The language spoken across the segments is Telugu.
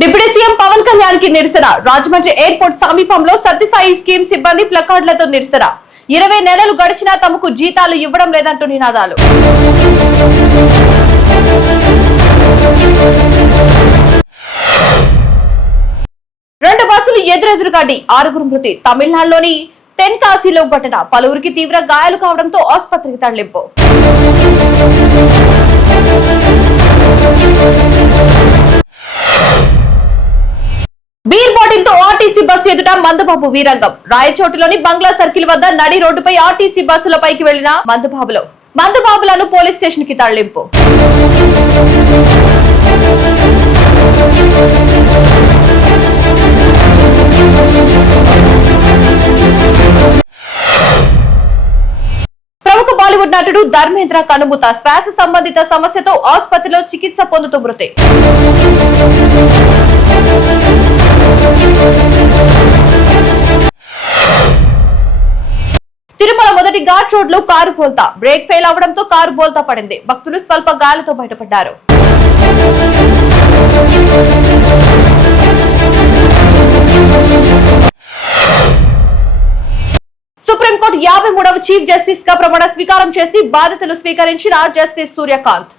డిప్యూటీ సీఎం పవన్ కళ్యాణ్కి నిరసన. రాజమండ్రి ఎయిర్పోర్ట్ సమీపంలో సత్యసాయి స్కీమ్ సిబ్బంది ప్లకార్డులతో నిరసన. ఇరవై నెలలు గడిచినా తమకు జీతాలు ఇవ్వడం లేదంటూ నినాదాలు. రెండు బస్సులు ఎదురెదురుగాడి ఆరుగురు మృతి. తమిళనాడులోని తెన్కాశీలో ఘటన. పలువురికి తీవ్ర గాయాలు కావడంతో ఆసుపత్రికి తరలింపు. బస్ ఎదుట మందబాబు వీరంగం. రాయచోటిలోని బంగ్లా సర్కిల్ వద్ద నడి రోడ్డుపై ఆర్టీసీ బస్సులపైకి వెళ్ళిన మందబాబులు. మందబాబులను పోలీస్ స్టేషన్కి తరలింపు. ప్రముఖ బాలీవుడ్ నటుడు ధర్మేంద్ర కనుమూత శ్వాస సంబంధిత సమస్యతో ఆసుపత్రిలో చికిత్స పొందుతూ మృతి. ఘాట్ రోడ్లో కారు బోల్తా. బ్రేక్ ఫెయిల్ అవడంతో కారు బోల్తా పడింది. భక్తులు స్వల్ప గాలితో బయటపడ్డారు. సుప్రీంకోర్టు యాభై మూడవ చీఫ్ జస్టిస్గా ప్రమాణ స్వీకారం చేసి బాధ్యతలు స్వీకరించిన justice Suryakant.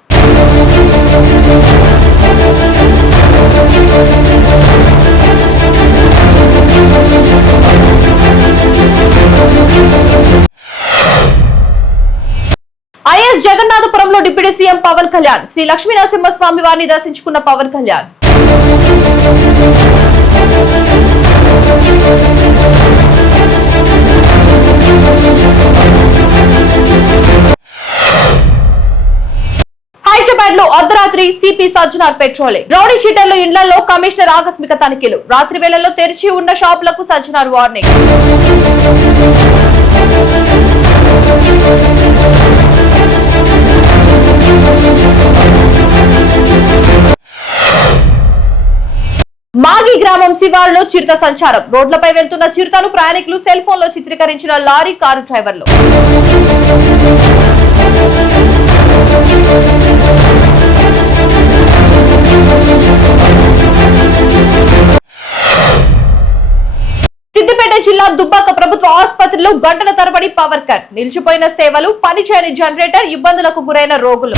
Deputy CM Pawan Kalyan. Sri Lakshminarasimhaswamy వారిని దర్శించుకున్న పవన్ కళ్యాణ్. హైదరాబాద్లో అర్ధరాత్రి సిపి సజ్జనార్ పెట్రోలింగ్ రౌడీ షీటర్లు ఇండ్లలో కమిషనర్ ఆకస్మిక తనిఖీలు. రాత్రి వేళల్లో తెరిచి ఉన్న షాపులకు సజ్జనార్ వార్నింగ్. బన్సీవాడలో చిరుత సంచారం. రోడ్లపై వెళ్తున్న చిరుతను ప్రయాణికులు సెల్ ఫోన్లో చిత్రీకరించిన లారీ కారు డ్రైవర్లు. సిద్దిపేట జిల్లా దుబ్బాక ప్రభుత్వ ఆసుపత్రిలో గంటల తరబడి పవర్ కట్. నిలిచిపోయిన సేవలు పనిచేయని జనరేటర్ ఇబ్బందులకు గురైన రోగులు.